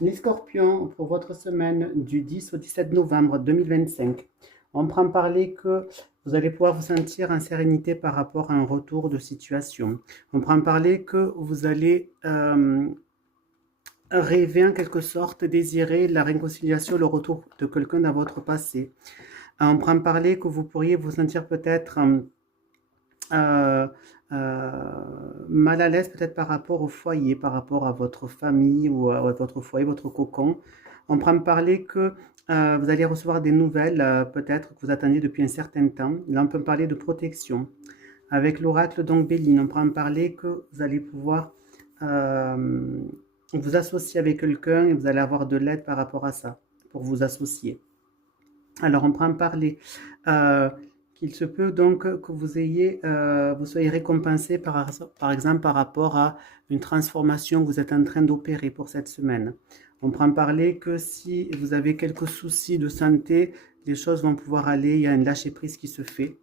Les scorpions, pour votre semaine du 10 au 17 novembre 2025, on prend parler que vous allez pouvoir vous sentir en sérénité par rapport à un retour de situation. On prend parler que vous allez rêver en quelque sorte, désirer la réconciliation, le retour de quelqu'un dans votre passé. On prend parler que vous pourriez vous sentir peut-être euh, mal à l'aise peut-être par rapport au foyer, par rapport à votre famille ou à votre foyer, votre cocon. On prend parler que vous allez recevoir des nouvelles, peut-être que vous attendiez depuis un certain temps. Là, on peut parler de protection. Avec l'oracle donc Béline, on prend parler que vous allez pouvoir euh, vous associer avec quelqu'un et vous allez avoir de l'aide par rapport à ça, pour vous associer. Alors, on prend parler euh, qu'il se peut donc que vous ayez, vous soyez récompensé par exemple par rapport à une transformation que vous êtes en train d'opérer pour cette semaine. On prend parler que si vous avez quelques soucis de santé, les choses vont pouvoir aller, il y a un lâcher-prise qui se fait.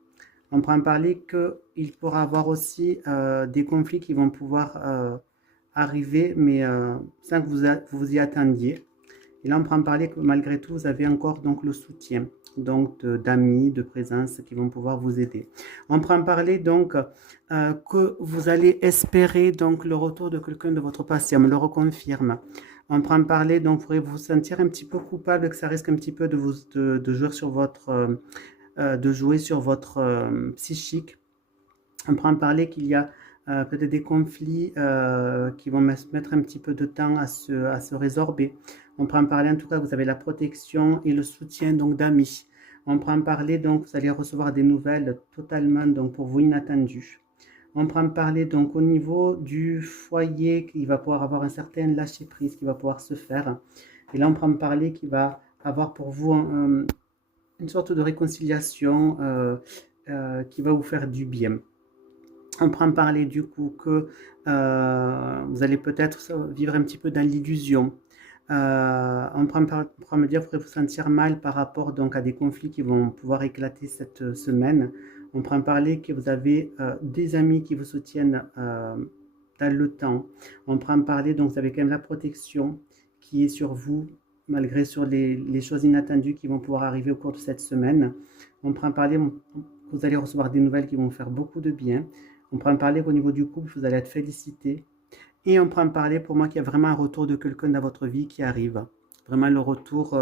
On prend parler qu'il pourra avoir aussi des conflits qui vont pouvoir arriver, mais sans que vous y attendiez. Et là, on prend parler que malgré tout, vous avez encore donc le soutien donc d'amis, de présence qui vont pouvoir vous aider. On prend parler donc que vous allez espérer donc le retour de quelqu'un de votre passé, on me le reconfirme. On prend parler donc vous pourrez vous sentir un petit peu coupable, que ça risque un petit peu de jouer sur votre psychique. On prend parler qu'il y a peut-être des conflits qui vont mettre un petit peu de temps à se résorber. On prend parler en tout cas que vous avez la protection et le soutien donc d'amis. On prend parler donc vous allez recevoir des nouvelles totalement donc pour vous inattendues. On prend parler donc au niveau du foyer qu'il va pouvoir avoir un certain lâcher prise qui va pouvoir se faire. Et là on prend parler qu'il va avoir pour vous une sorte de réconciliation qui va vous faire du bien. On prend parler du coup que vous allez peut-être vivre un petit peu dans l'illusion. On prend me dire que vous pourrez vous sentir mal par rapport donc à des conflits qui vont pouvoir éclater cette semaine. On prend parler que vous avez des amis qui vous soutiennent dans le temps. On prend parler donc vous avez quand même la protection qui est sur vous malgré sur les choses inattendues qui vont pouvoir arriver au cours de cette semaine. On prend parler que vous allez recevoir des nouvelles qui vont vous faire beaucoup de bien. On prend parler qu'au niveau du couple, vous allez être félicité. Et on prend parler pour moi qu'il y a vraiment un retour de quelqu'un dans votre vie qui arrive. Vraiment le retour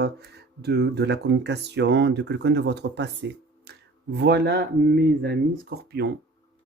de la communication, de quelqu'un de votre passé. Voilà mes amis scorpions.